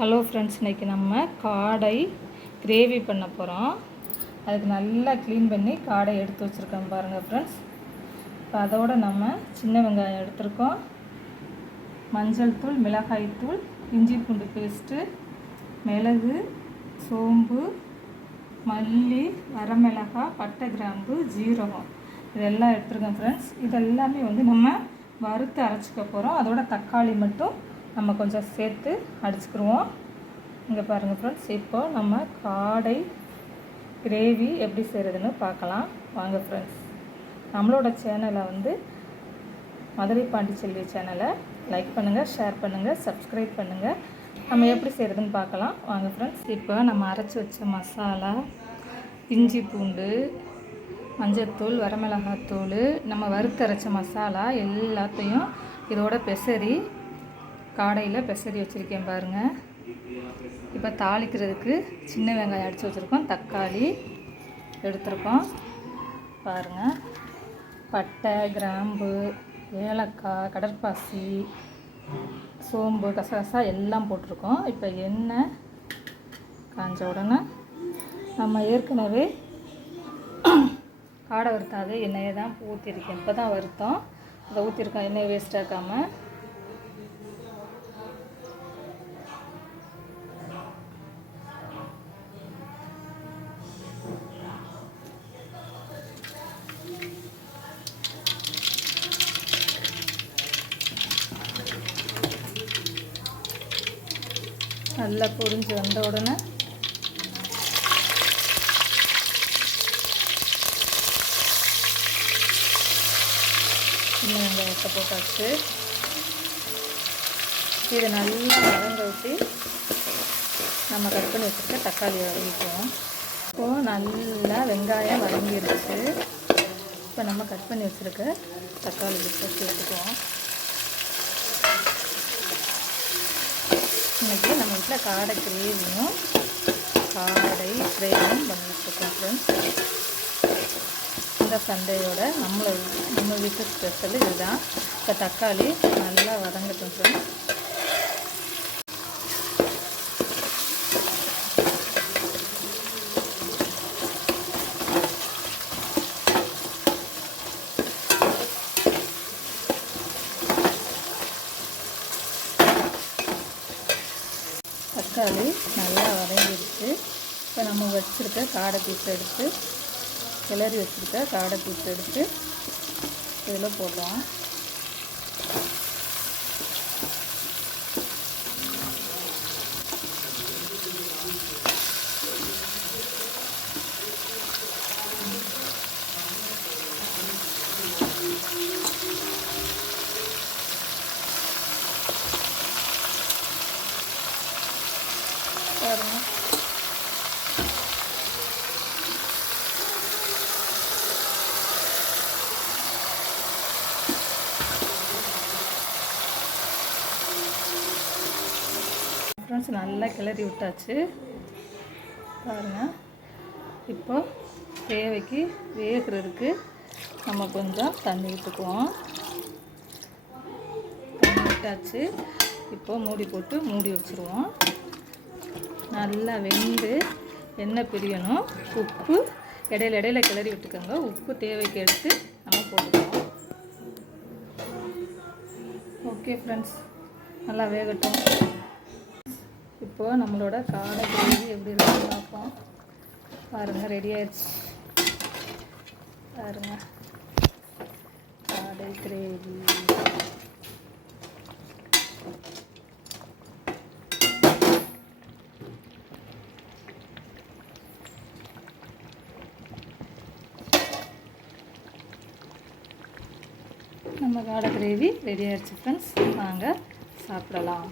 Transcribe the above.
Hello friends இன்றைக்கி நம்ம காடை கிரேவி பண்ண போகிறோம் அதுக்கு நல்லா க்ளீன் பண்ணி காடை எடுத்து வச்சுருக்கோம் பாருங்கள் ஃப்ரெண்ட்ஸ் இப்போ அதோடு நம்ம சின்ன வெங்காயம் எடுத்திருக்கோம். மஞ்சள் தூள் மிளகாய் தூள் இஞ்சி பூண்டு பேஸ்ட்டு மிளகு சோம்பு மல்லி வரமிளகாய் பட்டை கிராம்பு ஜீரகம். இதெல்லாம் எடுத்துருக்கோம் ஃப்ரெண்ட்ஸ் இதெல்லாமே வந்து நம்ம வறுத்து அரைச்சிக்க போகிறோம் அதோட தக்காளி மட்டும் நம்ம கொஞ்சம் சேர்த்து அடிச்சுக்கிருவோம். இங்கே பாருங்கள் ஃப்ரெண்ட்ஸ் இப்போது நம்ம காடை கிரேவி எப்படி செய்கிறதுன்னு பார்க்கலாம். வாங்க ஃப்ரெண்ட்ஸ் நம்மளோட சேனலை வந்து மதுரை பாண்டிச்செல்வி சேனலை லைக் பண்ணுங்கள் ஷேர் பண்ணுங்கள் சப்ஸ்கிரைப் பண்ணுங்கள் நம்ம எப்படி செய்கிறதுன்னு பார்க்கலாம். வாங்க ஃப்ரெண்ட்ஸ் இப்போ நம்ம அரைச்சி வச்ச மசாலா இஞ்சி பூண்டு மஞ்சத்தூள் வரமிளகாத்தூள் நம்ம வறுத்தரைச்ச மசாலா எல்லாத்தையும் இதோட பெசரி காடையில் பெசரி வச்சுருக்கேன் பாருங்கள் இப்போ தாளிக்கிறதுக்கு சின்ன வெங்காயம் அடித்து வச்சுருக்கோம். தக்காளி எடுத்துருக்கோம். பாருங்கள் பட்டை கிராம்பு ஏலக்காய் கடற்பாசி சோம்பு கசகசா எல்லாம் போட்டிருக்கோம். இப்போ எண்ணெய் காஞ்ச உடனே நம்ம ஏற்கனவே காடை வறுத்தாது எண்ணெயை தான் ஊற்றிருக்கேன் இப்போ தான் வருத்தோம் அதை ஊற்றிருக்கோம் எண்ணெய் வேஸ்ட் ஆக்காமல் நல்லா பொரிஞ்சு வந்த உடனே சின்ன வெங்காயத்தை போட்டாச்சு. இதை நல்லா வதங்க ஊற்றி நம்ம கட் பண்ணி வச்சுருக்க தக்காளி வதங்கிக்குவோம் இப்போது நல்லா வெங்காயம் வதங்கிருச்சு. இப்போ நம்ம கட் பண்ணி வச்சுருக்க தக்காளி சேர்த்துக்குவோம். இன்றைக்கி நம்ம வீட்டில் காடை கிரேவியும் காடை ஃப்ரையும் பண்ணிட்டுருக்கோம் ஃப்ரெண்ட்ஸ் இந்த சண்டையோட நம்மளை நம்ம வீட்டு ஸ்பெஷல் இதுதான். இப்போ தக்காளி நல்லா வதங்கட்டும் ஃப்ரெண்ட்ஸ் தக்காளி நல்லா வதங்கிடுச்சு. இப்போ நம்ம வச்சுருக்க காடை பீஸ் எடுத்து கிளறி வச்சுருக்க காடை பீஸ் எடுத்து இதில் போடுறோம் பாருங்க. ஃப்ரெண்ட்ஸ் நல்லா கிளறி விட்டாச்சு. பாருங்கள் இப்போ தேவைக்கு வேகிறதுக்கு நம்ம கொஞ்சம் தண்ணி விட்டுக்குவோம் தண்ணி விட்டாச்சு. இப்போ மூடி போட்டு மூடி வச்சுருவோம். நல்லா வெந்து எண்ணெய் பிரியணும். உப்பு இடையில இடையில கிளறி விட்டுக்கோங்க. உப்பு தேவைக்கு எடுத்து நம்ம போட்டுக்குவோம் ஓகே ஃப்ரெண்ட்ஸ் நல்லா வேகட்டும். இப்போது நம்மளோட காடை கிரேவி எப்படி இருக்குன்னு பார்ப்போம். பாருங்கள் ரெடி ஆயிடுச்சு. பாருங்கள் காடை கிரேவி. நம்ம காடை கிரேவி ரெடி ஆயிடுச்சு ஃப்ரெண்ட்ஸ் வாங்க சாப்பிடலாம்.